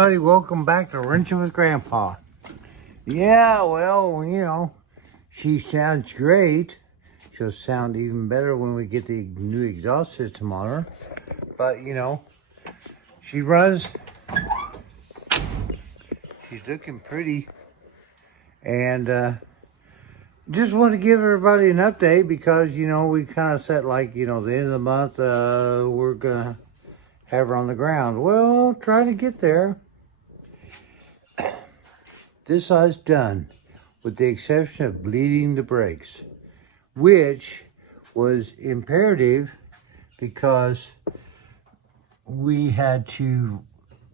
everybody, welcome back to Wrenching with Grandpa. Yeah, well, she sounds great. She'll sound even better when we get the new exhaust system on her. But, she runs. She's looking pretty. And just want to give everybody an update because, we kind of set like, the end of the month, we're going to have her on the ground. Well, try to get there. This side's done, with the exception of bleeding the brakes, which was imperative because we had to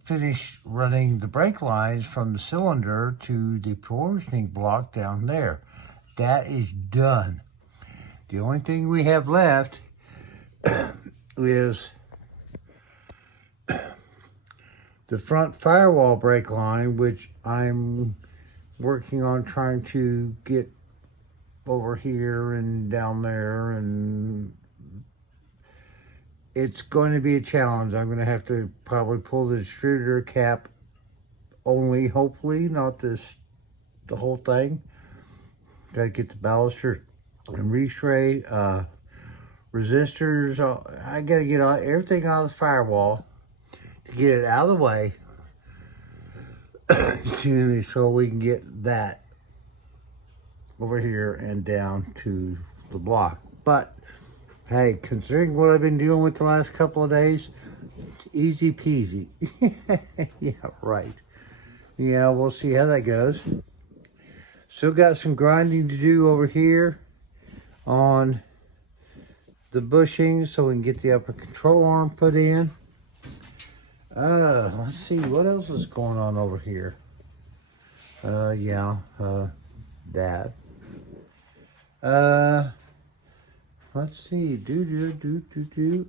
finish running the brake lines from the cylinder to the positioning block down there. That is done. The only thing we have left is the front firewall brake line, which I'm working on trying to get over here and down there, and it's going to be a challenge. I'm going to have to probably pull the distributor cap only, hopefully, not the whole thing. Got to get the baluster and retray, resistors. I got to get everything out of the firewall to get it out of the way so we can get that over here and down to the block. But hey, considering what I've been dealing with the last couple of days, it's easy peasy. Yeah, right. Yeah, we'll see how that goes. Still got some grinding to do over here on the bushings so we can get the upper control arm put in. Let's see, what else is going on over here? That. Let's see,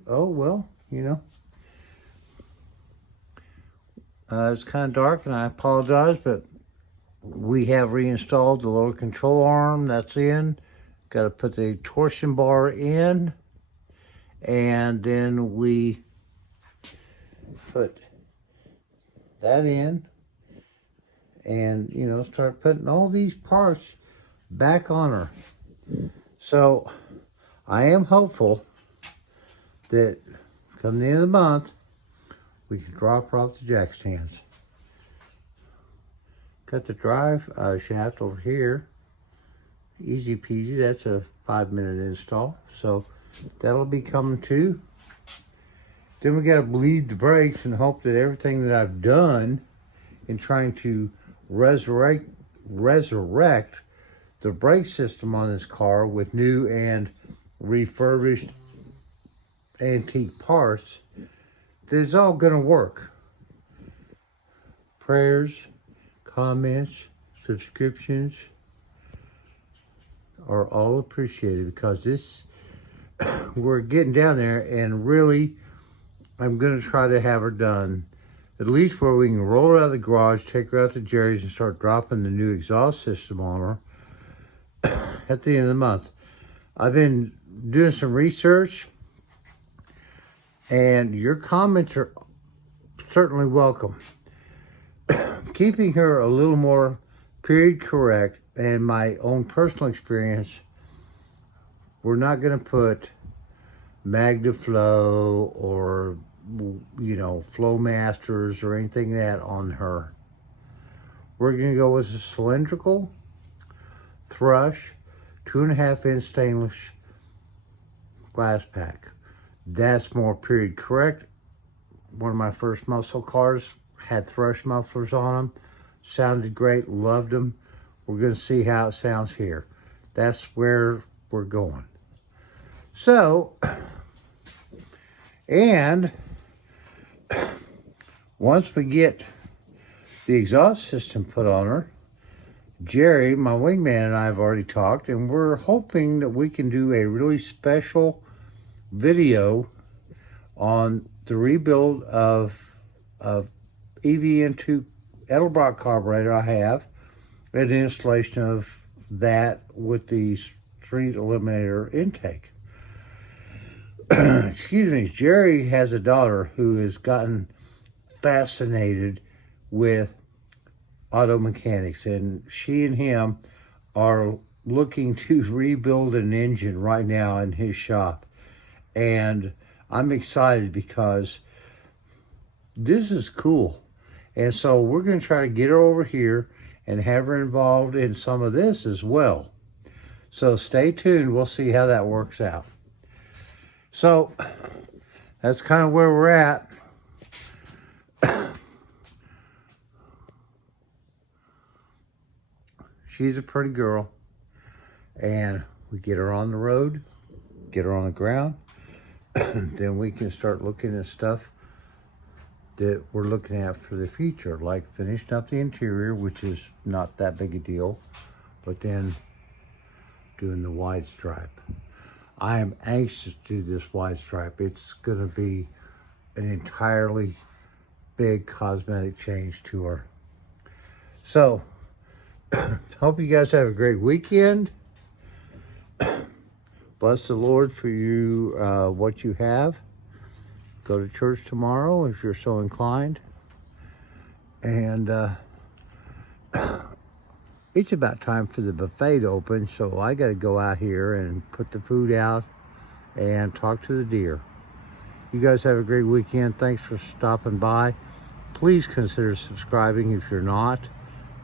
oh, well, it's kind of dark and I apologize, but we have reinstalled the lower control arm. That's in. Got to put the torsion bar in, and then we put that in, and start putting all these parts back on her. So I am hopeful that come the end of the month we can drop her off the jack stands. Got the drive shaft over here, easy peasy. That's a 5-minute install, so that'll be coming too. Then we got to bleed the brakes and hope that everything that I've done in trying to resurrect the brake system on this car with new and refurbished antique parts, that it's all going to work. Prayers, comments, subscriptions are all appreciated because this, we're getting down there, and really I'm going to try to have her done at least where we can roll her out of the garage, take her out to Jerry's, and start dropping the new exhaust system on her at the end of the month. I've been doing some research, and your comments are certainly welcome. Keeping her a little more period correct, and my own personal experience, we're not going to put MagnaFlow or Flowmasters or anything like that on her. We're going to go with a cylindrical Thrush 2.5-inch stainless glass pack. That's more period correct. One of my first muscle cars had Thrush mufflers on them. Sounded great, loved them. We're going to see how it sounds here. That's where we're going. So, and once we get the exhaust system put on her, Jerry, my wingman, and I have already talked, and we're hoping that we can do a really special video on the rebuild of EVN2 Edelbrock carburetor I have, and the installation of that with the street eliminator intake. Excuse me, Jerry has a daughter who has gotten fascinated with auto mechanics, and she and him are looking to rebuild an engine right now in his shop. And I'm excited because this is cool. And so we're going to try to get her over here and have her involved in some of this as well. So stay tuned. We'll see how that works out. So that's kind of where we're at. She's a pretty girl. And we get her on the road, get her on the ground. Then we can start looking at stuff that we're looking at for the future, like finishing up the interior, which is not that big a deal, but then doing the wide stripe. I am anxious to do this wide stripe. It's gonna be an entirely big cosmetic change to her. So, hope you guys have a great weekend. Bless the Lord for you, what you have. Go to church tomorrow if you're so inclined. And it's about time for the buffet to open, so I got to go out here and put the food out and talk to the deer. You guys have a great weekend. Thanks for stopping by. Please consider subscribing if you're not.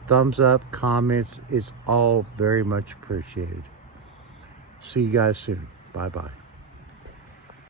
Thumbs up, comments, it's all very much appreciated. See you guys soon. Bye-bye.